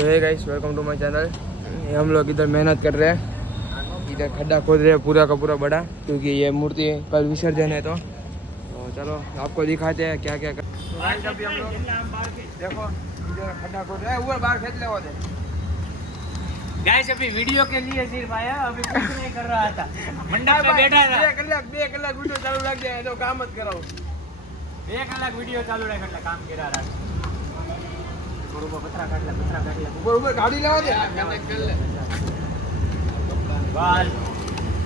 तो hey guys, welcome to my channel. हम लोग इधर मेहनत कर रहे हैं, इधर खड्डा खोद रहे हैं पूरा का पूरा बड़ा, क्योंकि ये मूर्ति कल विसर्जन है। तो चलो आपको दिखाते हैं क्या क्या कर। तो गाइस अभी हम लोग देखो इधर खड्डा खोद रहे हैं, ऊपर बाहर खेत ले होते। गाइस अभी वीडियो के लिए सिर्फ आया, अभी कुछ नहीं कर रहा था, मंडप पे बैठा था। 2 कलाक वीडियो चालू लग जाए तो काम मत कराओ। 2 કલાક वीडियो चालू रहे એટલે કામ કર્યા રાખ। બરોબર પતરા કાઢ લે ऊपर गाड़ी लेवा दे કનેક્ટ કર લે બાલ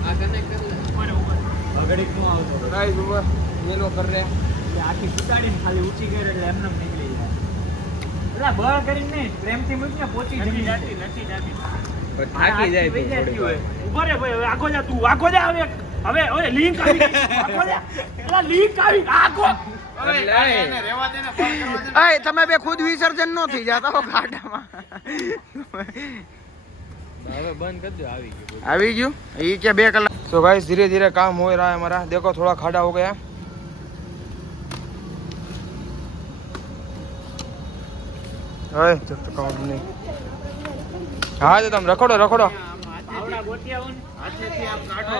આ કનેક્ટ કર લે ઉપર ઘડીક નું આવતો गाइस ऊपर ये लोग कर रहे हैं। એટલે આખી ફૂટાડીને ખાલી ઊંચી કરી એટલે એમને નીકળી જાય। એટલે બળ કરીને નહીં, પ્રેમથી મૂકને પહોંચી જમી જાતી નથી જાતી पर થાકી જાય તો હોય। ઉપર રે ભાઈ, હવે આગો જા તું, આગો જા હવે હવે લિંક આવી આગો જા, એલા લિંક આવી આગો। તમે બે ખુદ વિસર્જન નો થઈ જાતા હો ખાડામાં। હવે બંધ कर दो, આવી ગયું ये क्या 2 कलाक। तो गाइस धीरे धीरे काम हो रहा है हमारा। देखो थोड़ा खाड़ा हो गया। ओए चक्कर नहीं। हाँ तो तुम रखोड़ो रखोड़ो પાવડા ગોટિયા ઉન હાથેથી આમ કાઢો।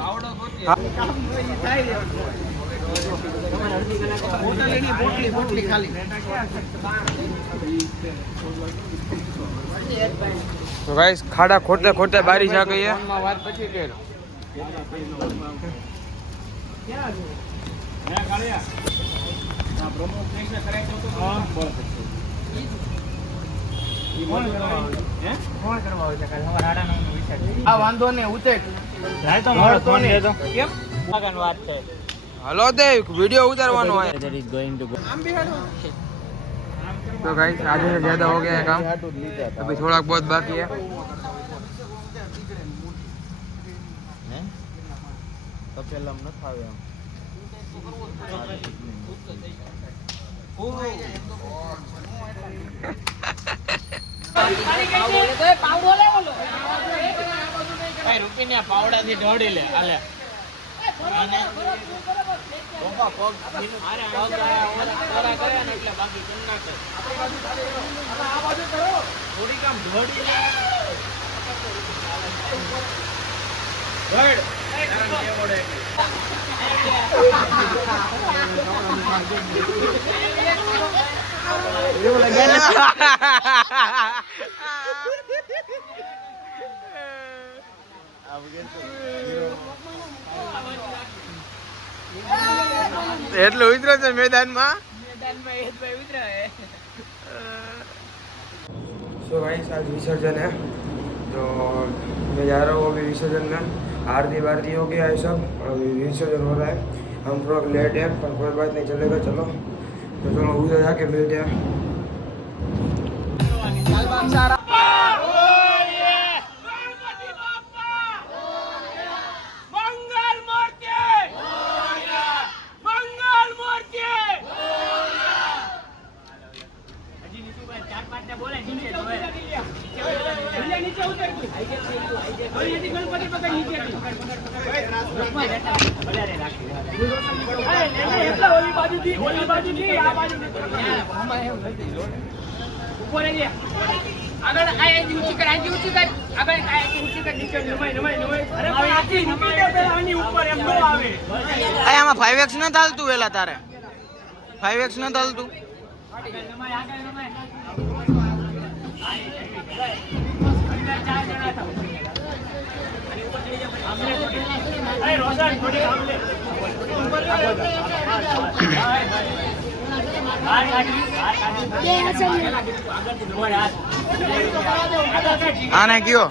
પાવડો ગોટિયા બોટલી ખાલી। तो गाइस खाड़ा खोदते खोदते बारिश आ गई है। વાત પછી કેર મેં કાળિયા આ પ્રમોટ ને કરાય તો હા બોલ કોણ કરવા આવે છે કાલ હવાર 8:30 નો વિચાર આ વાંધો ને ઉતે લાય તો મારો ફોન દે તો કેમ આગળ વાત છે। हेलो देव वीडियो उतारવાનો है। There is going to go। तो गाइस आधे से ज्यादा हो गया है काम, अभी थोड़ा बहुत बाकी है। તપેલમ ન થાવે આમ રૂપીને પાવડાથી ઢોળી લે હાલે અને પગ અરે ઓલા કરે ને એટલે બાકી કન નાખે આ બાજુ કરો થોડી કામ ઢોળી લે ગડ એવું લાગે એટલું ઉતરો છે मैदाનમાં उतरा है। सो गाइस आज विसर्जन है, तो मैं जा रहा हूँ अभी विसर्जन में। आरती वारती हो गया है सब, अभी विसर्जन हो रहा है। हम थोड़ा लेट है पर कोई बात नहीं, चलेगा। चलो तो चलो उधर जाके मिलते हैं। આમાં 5x ન ચાલતું વેલા તારે 5x ન ચાલતું। આને કયો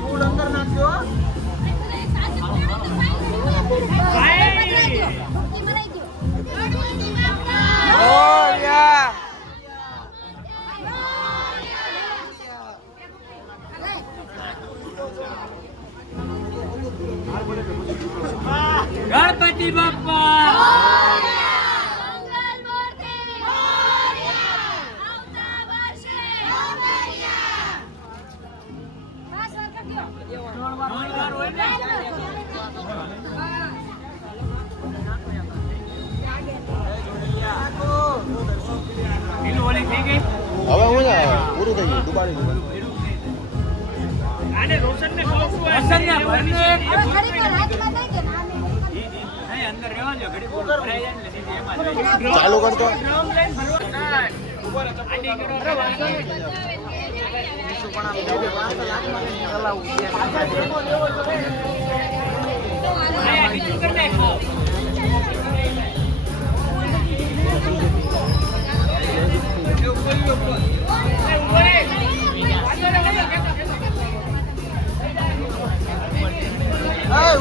ફૂલ અંદર નાખજો. ગણપતિ બાપ્પા હવે હું પૂરું થઈ ગયું દુબાડી આને રોશનને કહું અંદર રહેવા દો ઘડી બોલ ભરાઈ જાય ને સીધી એમાં ચાલુ કરતો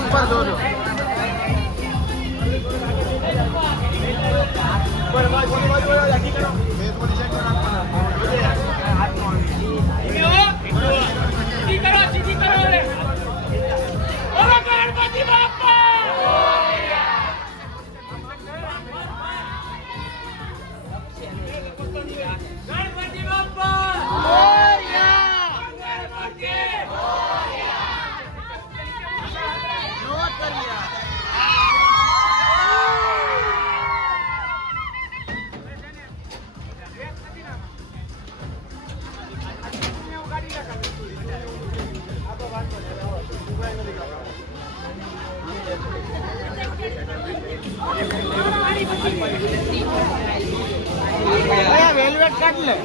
ઉપર દોડો વેલવેટ કાઢ લે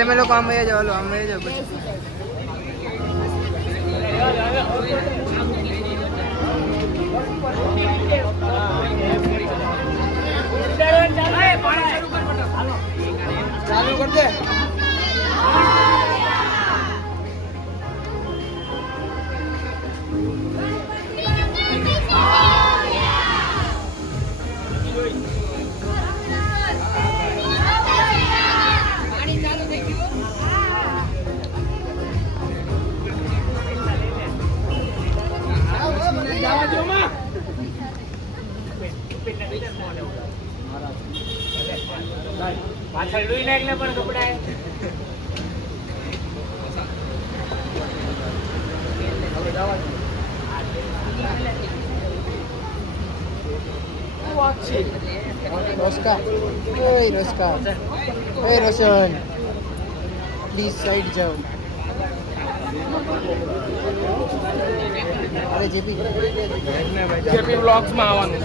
તમે લોકો આમ વહી જાઓ, હાલો આમ વહી જાઓ પછી. ચાલુ કર દે. પાછળ લઈ નાખને પણ કપડા Rosca, hey Rosca, hey Roshan, please side જાઓ. અરે જેપી બ્લોગ્સ માં આવવાનું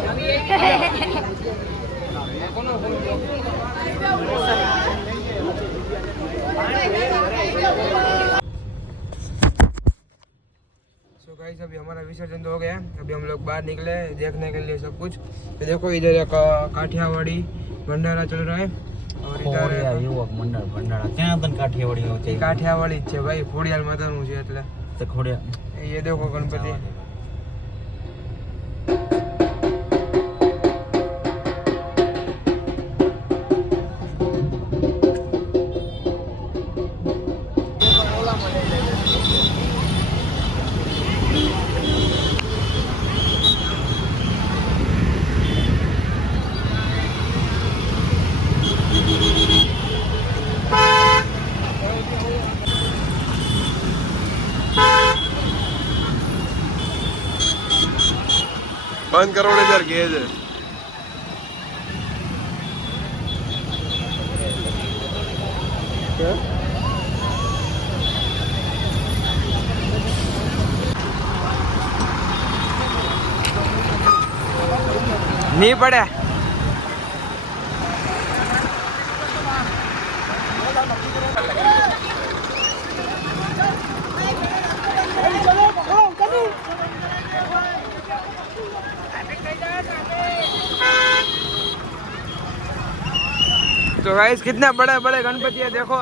सो गाइस अभी हमारा विसर्जन तो हो गया. अभी हम लोग बाहर निकले देखने के लिए सब कुछ. तो देखो इधर एक काठियावाड़ी भंडारा चल रहा है और इधर યુવક મંડળ ભંડારા ક્યાં તન કાઠિયાવાડી હોતી काठियावाड़ी છે ભાઈ, ખોડિયાલ માતાનું છે એટલે. તે ખોડિયા ये देखो गणपति. 5 કરોડ હજાર કે છે. નહીં પડે. तो गाइस कितने बड़े बड़े गणपति है देखो.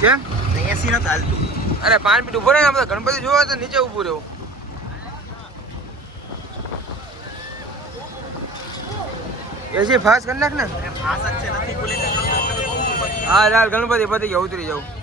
क्या એસી નથી હાલતું. અરે 5 મિનિટ ઉભો રહે ને, બધા ગણપતિ જોવા તો નીચે ઉભું રહેવું. એસી ફાસ્ટ કરી નાખ ને. ફાસ જ છે નથી બોલી. હા યાર ગણપતિ પતી ગયા, ઉતરી જાઉં.